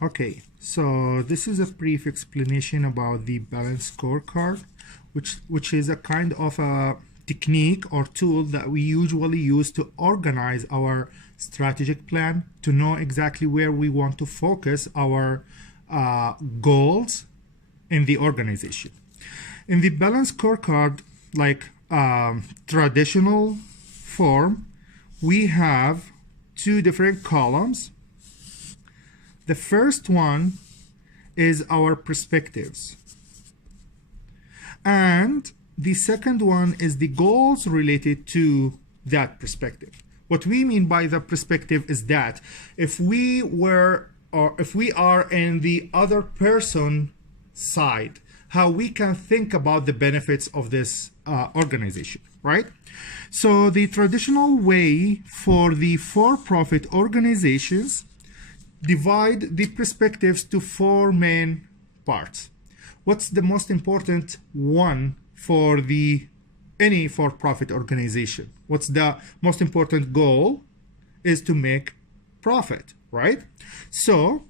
Okay, so this is a brief explanation about the balance scorecard, which is a kind of a technique or tool that we usually use to organize our strategic plan, to know exactly where we want to focus our goals in the organization. In the balance scorecard, like traditional form, we have two different columns. The first one is our perspectives, and the second one is the goals related to that perspective. What we mean by the perspective is that if we are in the other person side, how we can think about the benefits of this organization, right? So the traditional way for the for-profit organizations divide the perspectives to four main parts. What's the most important one for any for-profit organization? What's the most important goal? Is to make profit, right? So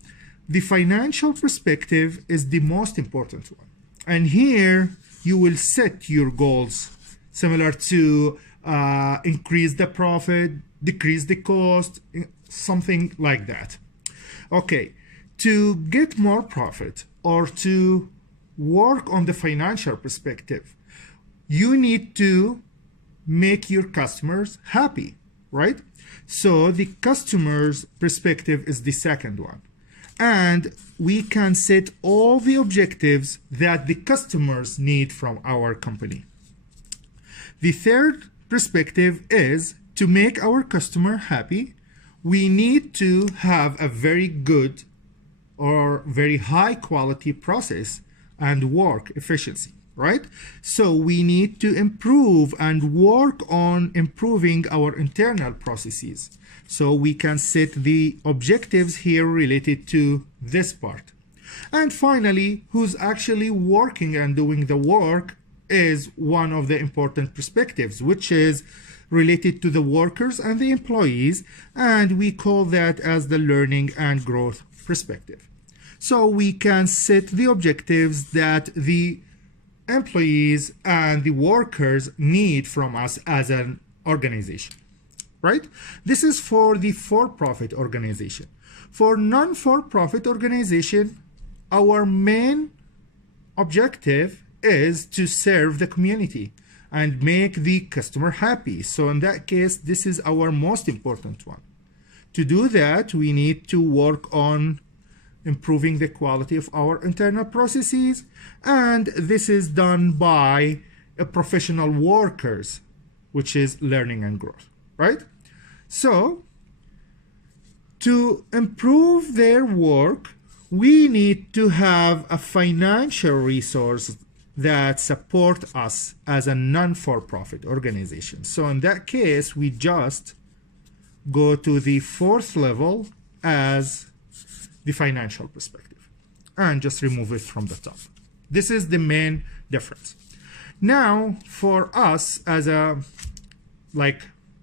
the financial perspective is the most important one. And here you will set your goals similar to increase the profit, decrease the cost, something like that. Okay, to get more profit or to work on the financial perspective, you need to make your customers happy, right? So the customer's perspective is the second one. And we can set all the objectives that the customers need from our company. The third perspective is to make our customer happy. We need to have a very good or very high quality process and work efficiency, right? So we need to improve and work on improving our internal processes. So we can set the objectives here related to this part. And finally, who's actually working and doing the work is one of the important perspectives, which is related to the workers and the employees, and we call that as the learning and growth perspective. So we can set the objectives that the employees and the workers need from us as an organization, right? This is for the for-profit organization. For non-for-profit organization, our main objective is to serve the community and make the customer happy. So in that case, this is our most important one. To do that, we need to work on improving the quality of our internal processes, and this is done by professional workers, which is learning and growth, right? So to improve their work, we need to have a financial resource that support us as a non-for-profit organization. So in that case, we just go to the fourth level as the financial perspective and just remove it from the top. This is the main difference. Now, for us as a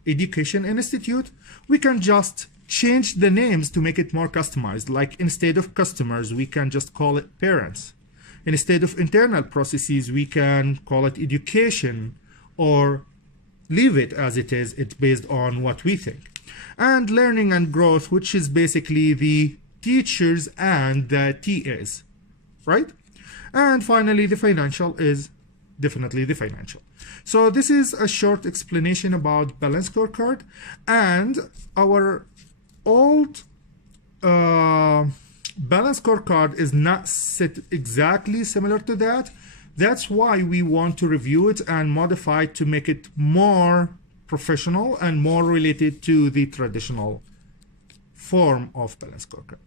education institute, we can just change the names to make it more customized. Like instead of customers, we can just call it parents. Instead of internal processes, we can call it education, or leave it as it is. It's based on what we think. And learning and growth, which is basically the teachers and the TAs, right? And finally, the financial is definitely the financial. So this is a short explanation about balance scorecard, and our old balance scorecard is not set exactly similar to that. That's why we want to review it and modify it to make it more professional and more related to the traditional form of balance scorecard.